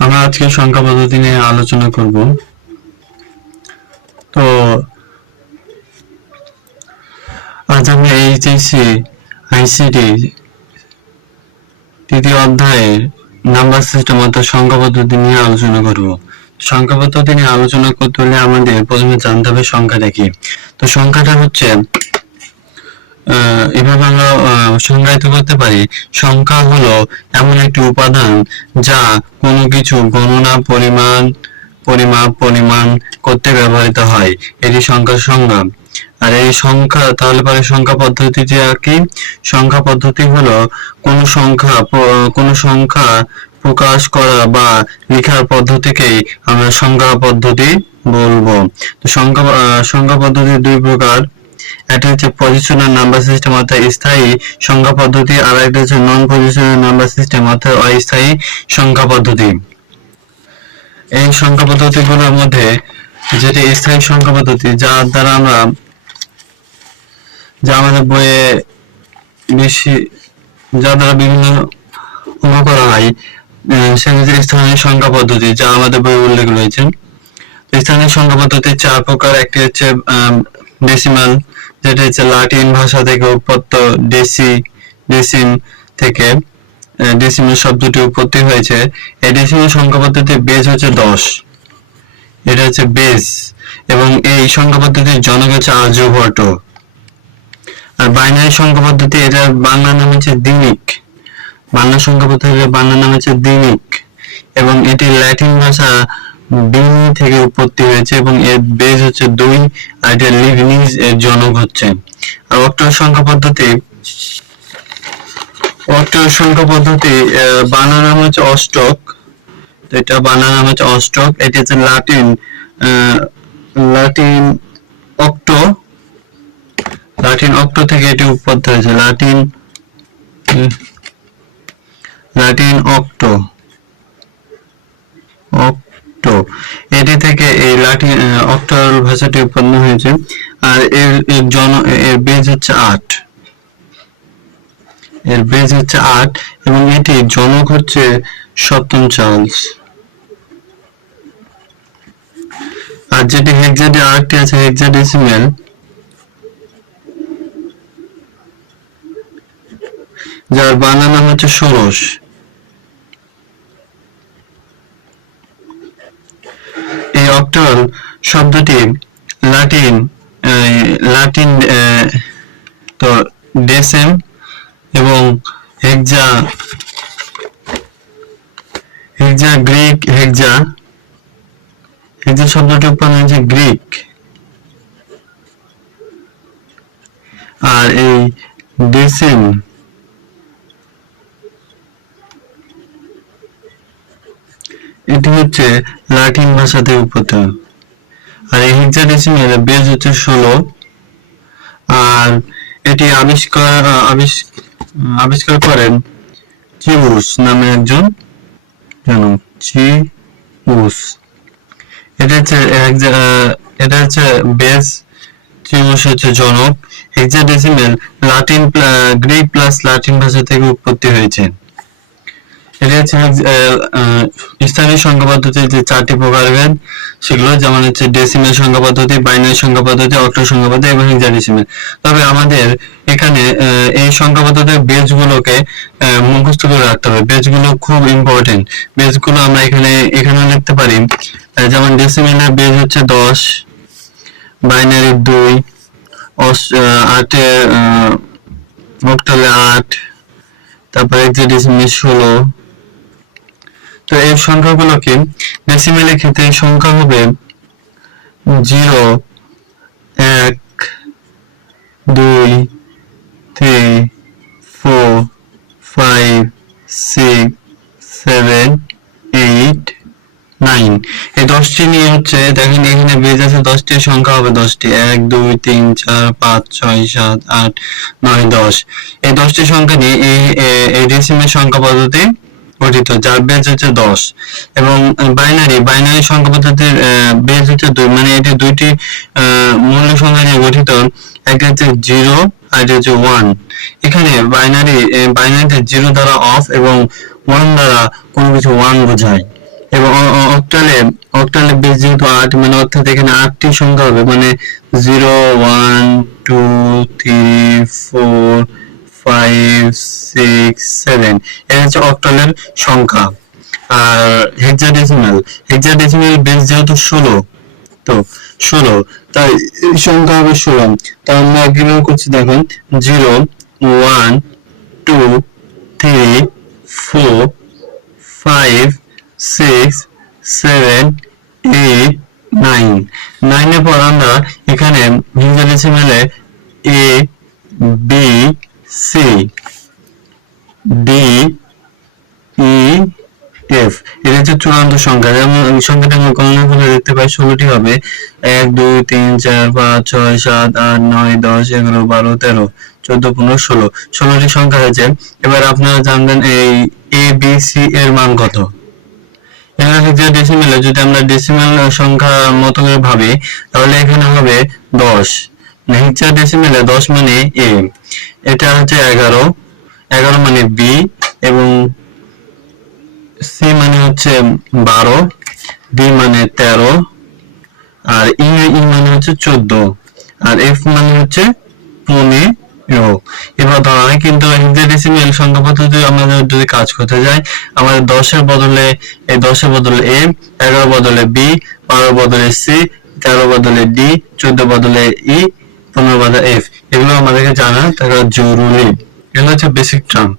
আমরা আজকে সংখ্যা পদ্ধতি নিয়ে আলোচনা করব। তো আজ আমরা এইচএসসি আইসিটি তৃতীয় অধ্যায়ের নাম্বার সিস্টেম অর্থাৎ সংখ্যা পদ্ধতি নিয়ে আলোচনা করব। সংখ্যা পদ্ধতি নিয়ে আলোচনা করতে হলে আমাদের প্রথমে জানতে হবে সংখ্যাটা কি। তো সংখ্যাটা হচ্ছে এভাবে আমরা সংজ্ঞায়িত করতে পারি, সংখ্যা হলো এমন একটি উপাদান যা কোনো কিছু গণনা, পরিমাণ করতে ব্যবহৃত হয়। এটি সংখ্যার সংজ্ঞা। আর এই সংখ্যা তাহলে পরে সংখ্যা পদ্ধতিটি কি? সংখ্যা পদ্ধতি হলো কোনো সংখ্যা প্রকাশ করা বা লেখার পদ্ধতিকেই আমরা সংখ্যা পদ্ধতি বলবো। তো সংখ্যা পদ্ধতি দুই প্রকার। একটা হচ্ছে পজিশনাল নাম্বার সিস্টেম অর্থাৎ স্থায়ী সংখ্যা পদ্ধতি, আর একটা হচ্ছে নন পজিশনাল নাম্বার সিস্টেম অর্থাৎ অস্থায়ী সংখ্যা পদ্ধতি। এই সংখ্যা পদ্ধতিগুলোর মধ্যে যেটি স্থায়ী সংখ্যা পদ্ধতি, যার দ্বারা আমাদের বইয়ে যার দ্বারা বিভিন্ন করা হয়, সেক্ষেত্রে স্থানীয় সংখ্যা পদ্ধতি যা আমাদের বইয়ে উল্লেখ রয়েছে। স্থানীয় সংখ্যা পদ্ধতি চার প্রকার। একটি হচ্ছে ডেসিমাল, যেটা হচ্ছে লাতিন ভাষা থেকে উৎপত্ত, ডেসিম থেকে ডেসিমাল শব্দটি উৎপত্তি হয়েছে। এই ডেসিমাল সংখ্যা পদ্ধতির বেজ হচ্ছে 10, এটা হচ্ছে বেজ, এবং এই সংখ্যা পদ্ধতির জনক হচ্ছে আর্যভট্ট। আর বাইনারি সংখ্যা পদ্ধতি, এটার বাংলা নাম হচ্ছে দ্বিমিক। বাংলা সংখ্যা পদ্ধতির বাংলা নাম হচ্ছে দ্বিমিক, এবং এটি ল্যাটিন ভাষা বিনি থেকে উৎপত্তি হয়েছে, এবং এর বেজ হচ্ছে 2, আর এটা লিবনিজ এর জনক হচ্ছে। আর অক্টাল সংখ্যা পদ্ধতি বাংলা নাম হচ্ছে অষ্টক। তো এটা বাংলা নাম হচ্ছে অষ্টক। এটি হচ্ছে লাটিন অক্টো থেকে এটি উৎপত্তি হয়েছে। লাটিন অক্টো এটি থেকে এই লাটিন অক্টাল ভাষাটি উৎপন্ন হয়েছে। আর এর বেজ হচ্ছে 8, এবং এটি জনক হচ্ছে সপ্তম চার্লস। আর যেটি আরেকটি আছে হেক্সাডেসিমাল, যার বাংলা নাম হচ্ছে ষোড়শ। এই অক্টাল শব্দটি লাটিন তো ডেসেম এবং হেক্সা গ্রিক হেক্সা শব্দটি উৎপন্ন হয়েছে গ্রিক। আর এই ডেসেম এটি হচ্ছে লাতিন ভাষা থেকে উৎপত্তি। আর এই হেক্সাডেসিমাল বেজ হচ্ছে 16। আর এটি আবিষ্কার করেন চিউস নামে একজন জনক। চিউস, এটা হচ্ছে বেজ, চিউস হচ্ছে জনক। হেক্সাডেসিমাল গ্রিক প্লাস লাতিন ভাষা থেকে উৎপত্তি হয়েছে। এটা হচ্ছে স্থানীয় সংখ্যা পদ্ধতির যে 4টি প্রকারভেদ, সেগুলো যেমন হচ্ছে ডেসিমাল সংখ্যা পদ্ধতি, বাইনারি সংখ্যা পদ্ধতি, অক্টাল সংখ্যা পদ্ধতি এবং হেক্সাডেসিমাল। তবে আমাদের এখানে এই সংখ্যা পদ্ধতির বেজগুলোকে মুখস্থ করে রাখতে হবে। বেজগুলো খুব ইম্পর্টেন্ট। বেজগুলো আমরা এখানে লিখতে পারি। যেমন ডেসিমালের বেজ হচ্ছে 10, বাইনারি 2, অক্টালে 8, তারপর হেক্সাডেসিমাল 16। তো এই সংখ্যাগুলোকে ডেসিমালের ক্ষেত্রে সংখ্যা হবে 0, 1, 2, 3, 4, 5, 6, 7, 8, 9। এই 10টি নিয়ে হচ্ছে, দেখেন এখানে বেজ আছে 10টি, সংখ্যা হবে 10টি, 1, 2, 3, 4, 5, 6, 7, 8, 9, 10। এই 10টি সংখ্যা নিয়ে এই ডেসিমাল সংখ্যা পদ্ধতি গঠিত, যার বেজ হচ্ছে 10। এবং বাইনারি সংখ্যা পদ্ধতির বেজ হচ্ছে 2, মানে এটি দুইটি মূল সংখ্যা নিয়ে গঠিত। একটা হচ্ছে 0 আর এটা হচ্ছে 1। এখানে বাইনারিতে 0 দ্বারা অফ এবং 1 দ্বারা কোনো কিছু 1 বোঝায়। এবং অক্টালে অক্টালে বেস যেহেতু 8 মানে অর্থাৎ এখানে 8টি সংখ্যা হবে, মানে 0 1 2 3 4 5 6 7, এটা হচ্ছে অক্টালের সংখ্যা। আর হেক্সাডেসিমাল বেস যেহেতু 16, তো 16, তাই এই সংখ্যা হবে 16। তাই আমরা কিভাবে করছি দেখুন, 0 1 2 3 4 5 6 7 8 9, 9 এর পর আমরা এখানে হেক্সাডেসিমালে a b c d e f, এটা হচ্ছে চূড়ান্ত সংখ্যা। যেমন সংখ্যাটা আমরা গণনা করে দেখতে পাই 16টি হবে। 1 2 3 4 5 6 7 8 9 10 11 12 13 14 15 16, 16টি সংখ্যা হয়েছে। এবার আপনারা জানবেন এই a b c এর মান কত। এখানে হেক্সাডেসিমালে যদি আমরা ডেসিমাল সংখ্যা মতো করে ভাবি, তাহলে এখানে হবে 10। হেক্সাডেসিমালে 10 মানে a, এটা হচ্ছে 11, 11 মানে b, এবং c মানে হচ্ছে 12, d মানে 13, আর e মানে হচ্ছে 14, আর f মানে হচ্ছে 15। এবার ধরা হয়, কিন্তু হেক্সাডেসিমাল সংখ্যা পদ্ধতি আমরা যদি কাজ করতে যাই, আমাদের 10 এর বদলে a, 11 বদলে b, 12 বদলে c, 13 বদলে d, 14 বদলে e, 15 বদলে f, এগুলো আমাদেরকে জানা থাকা জরুরি। এগুলো হচ্ছে বেসিক টার্ম।